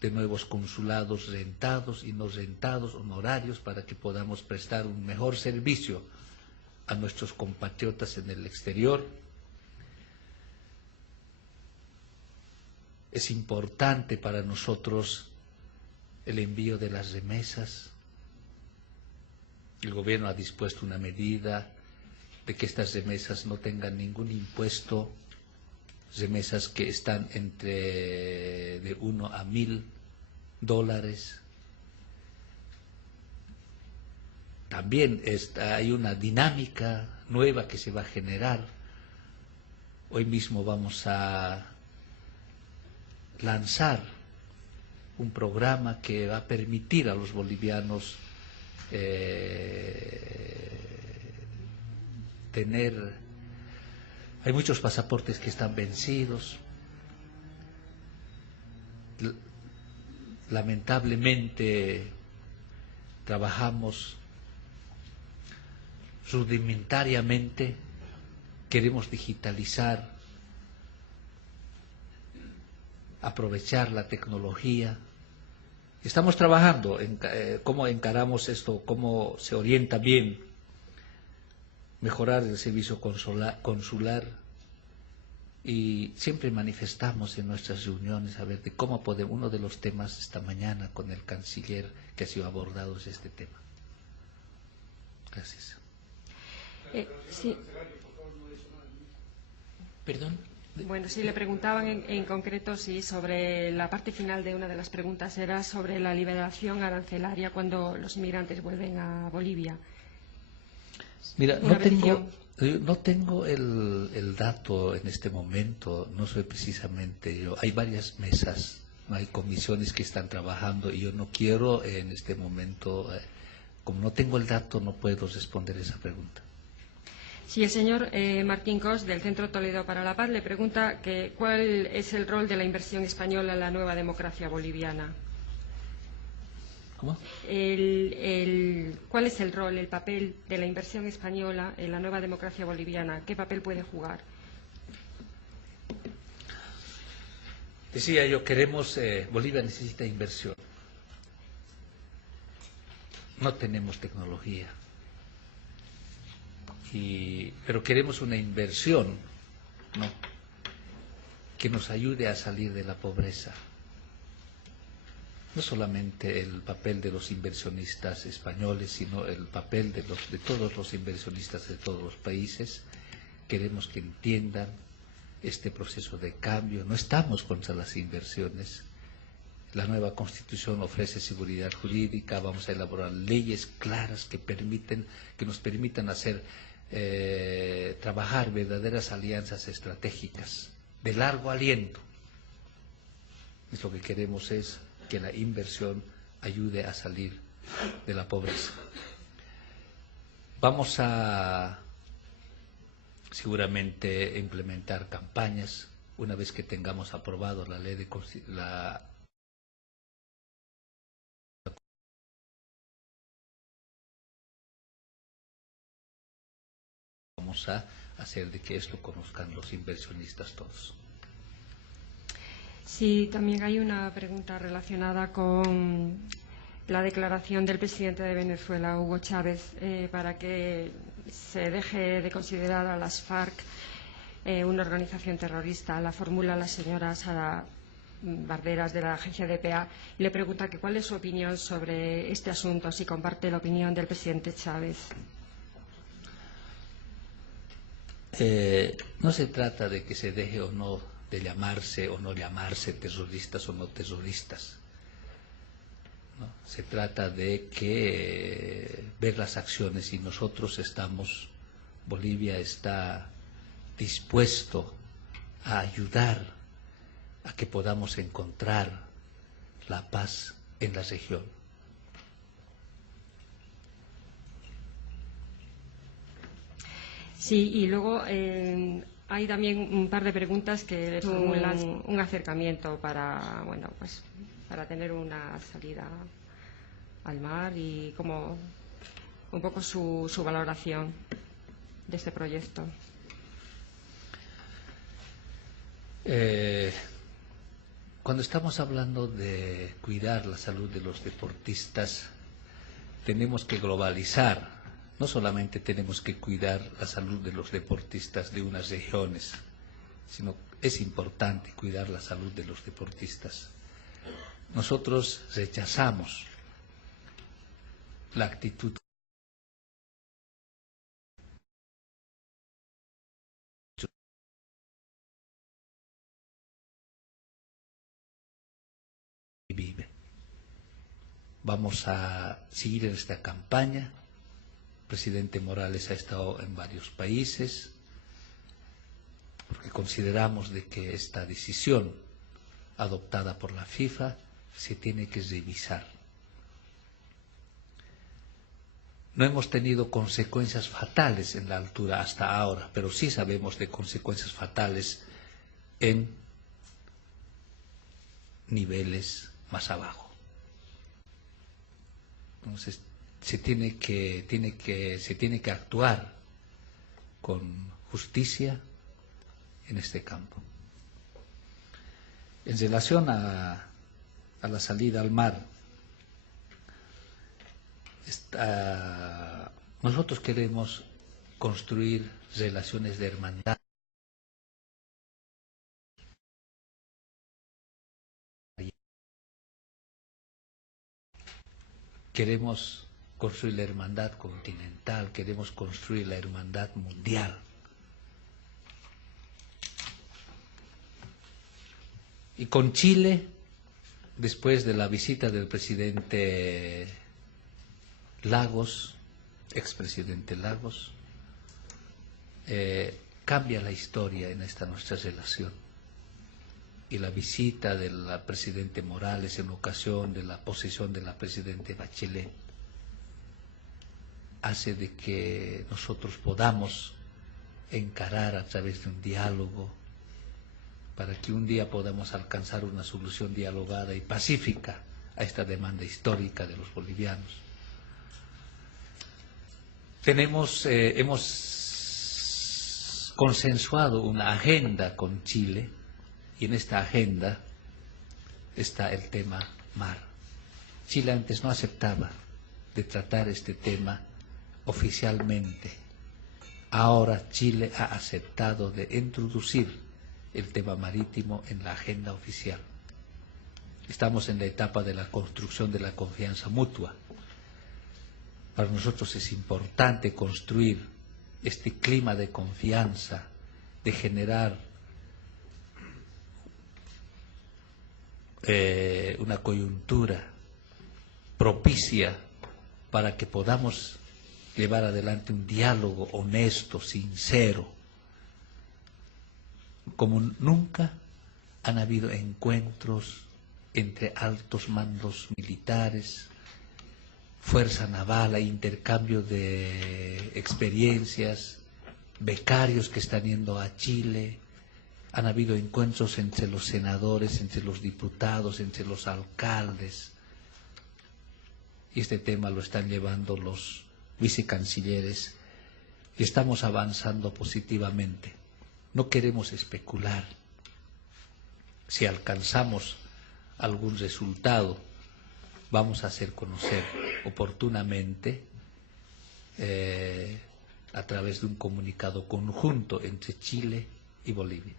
de nuevos consulados rentados y no rentados, honorarios, para que podamos prestar un mejor servicio a nuestros compatriotas en el exterior. Es importante para nosotros el envío de las remesas. El gobierno ha dispuesto una medida de que estas remesas no tengan ningún impuesto, remesas que están entre de $1 a $1.000. También hay una dinámica nueva que se va a generar. Hoy mismo vamos a lanzar un programa que va a permitir a los bolivianos tener. Hay muchos pasaportes que están vencidos. Lamentablemente trabajamos rudimentariamente, queremos digitalizar, aprovechar la tecnología. Estamos trabajando en cómo encaramos esto, cómo se orienta bien, mejorar el servicio consular, y siempre manifestamos en nuestras reuniones a ver de cómo podemos. Uno de los temas esta mañana con el canciller que ha sido abordado es este tema. Gracias. Sí. Perdón. Bueno, sí, le preguntaban en concreto si sobre la parte final de una de las preguntas era sobre la liberación arancelaria cuando los inmigrantes vuelven a Bolivia. Mira, no tengo el dato en este momento, no soy precisamente yo. Hay varias mesas, hay comisiones que están trabajando y yo no quiero en este momento, como no tengo el dato, no puedo responder esa pregunta. Sí, el señor Martín Cos, del Centro Toledo para la Paz, le pregunta que cuál es el rol de la inversión española en la nueva democracia boliviana. ¿Cómo? ¿Cuál es el rol, el papel de la inversión española en la nueva democracia boliviana? ¿Qué papel puede jugar? Decía yo, Bolivia necesita inversión. No tenemos tecnología, pero queremos una inversión ¿no?, que nos ayude a salir de la pobreza. No solamente el papel de los inversionistas españoles, sino el papel de todos los inversionistas de todos los países. Queremos que entiendan este proceso de cambio. No estamos contra las inversiones. La nueva Constitución ofrece seguridad jurídica. Vamos a elaborar leyes claras que nos permitan hacer trabajar verdaderas alianzas estratégicas de largo aliento. Y lo que queremos es que la inversión ayude a salir de la pobreza. Vamos a seguramente implementar campañas una vez que tengamos aprobado la ley de vamos a hacer de que esto conozcan los inversionistas todos. Sí, también hay una pregunta relacionada con la declaración del presidente de Venezuela, Hugo Chávez, para que se deje de considerar a las FARC una organización terrorista. La formula la señora Sara Barberas, de la agencia DPA, y le pregunta que cuál es su opinión sobre este asunto, si comparte la opinión del presidente Chávez. No se trata de que se deje o no de llamarse o no llamarse terroristas o no terroristas, ¿no? Se trata de que ver las acciones, y nosotros Bolivia está dispuesto a ayudar a que podamos encontrar la paz en la región. Sí, y luego hay también un par de preguntas que le formulan un acercamiento para, bueno, pues para tener una salida al mar y como un poco su valoración de este proyecto. Cuando estamos hablando de cuidar la salud de los deportistas, tenemos que globalizar. No solamente tenemos que cuidar la salud de los deportistas de unas regiones, sino es importante cuidar la salud de los deportistas. Nosotros rechazamos la actitud que vive. Vamos a seguir en esta campaña. El presidente Morales ha estado en varios países porque consideramos de que esta decisión adoptada por la FIFA se tiene que revisar. No hemos tenido consecuencias fatales en la altura hasta ahora, pero sí sabemos de consecuencias fatales en niveles más abajo. Entonces, se tiene que actuar con justicia en este campo. En relación a la salida al mar, nosotros queremos construir relaciones de hermandad. Queremos construir la hermandad continental, queremos construir la hermandad mundial. Y con Chile, después de la visita del presidente Lagos, expresidente Lagos, cambia la historia en esta nuestra relación. Y la visita del presidente Morales en ocasión de la posesión de la presidenta Bachelet hace de que nosotros podamos encarar a través de un diálogo para que un día podamos alcanzar una solución dialogada y pacífica a esta demanda histórica de los bolivianos. Hemos consensuado una agenda con Chile, y en esta agenda está el tema mar. Chile antes no aceptaba de tratar este tema oficialmente Ahora Chile ha aceptado de introducir el tema marítimo en la agenda oficial. Estamos en la etapa de la construcción de la confianza mutua. Para nosotros es importante construir este clima de confianza, de generar una coyuntura propicia para que podamos llevar adelante un diálogo honesto, sincero. Como nunca han habido encuentros entre altos mandos militares, fuerza naval, hay intercambio de experiencias, becarios que están yendo a Chile, han habido encuentros entre los senadores, entre los diputados, entre los alcaldes. Y este tema lo están llevando los vicecancilleres y estamos avanzando positivamente. No queremos especular. Si alcanzamos algún resultado, vamos a hacer conocer oportunamente a través de un comunicado conjunto entre Chile y Bolivia.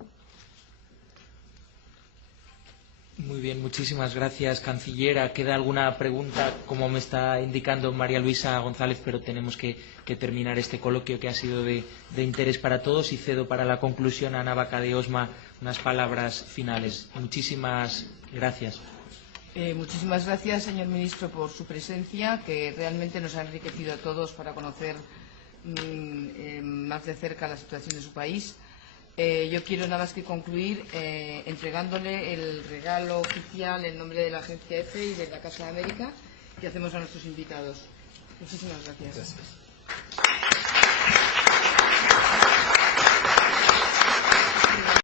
Muy bien, muchísimas gracias, cancillera. ¿Queda alguna pregunta, como me está indicando María Luisa González? Pero tenemos que terminar este coloquio que ha sido de interés para todos y cedo para la conclusión a Ana Vaca de Osma unas palabras finales. Muchísimas gracias. Muchísimas gracias, señor ministro, por su presencia, que realmente nos ha enriquecido a todos para conocer más de cerca la situación de su país. Yo quiero nada más que concluir entregándole el regalo oficial en nombre de la agencia EFE y de la Casa de América que hacemos a nuestros invitados. Muchísimas gracias.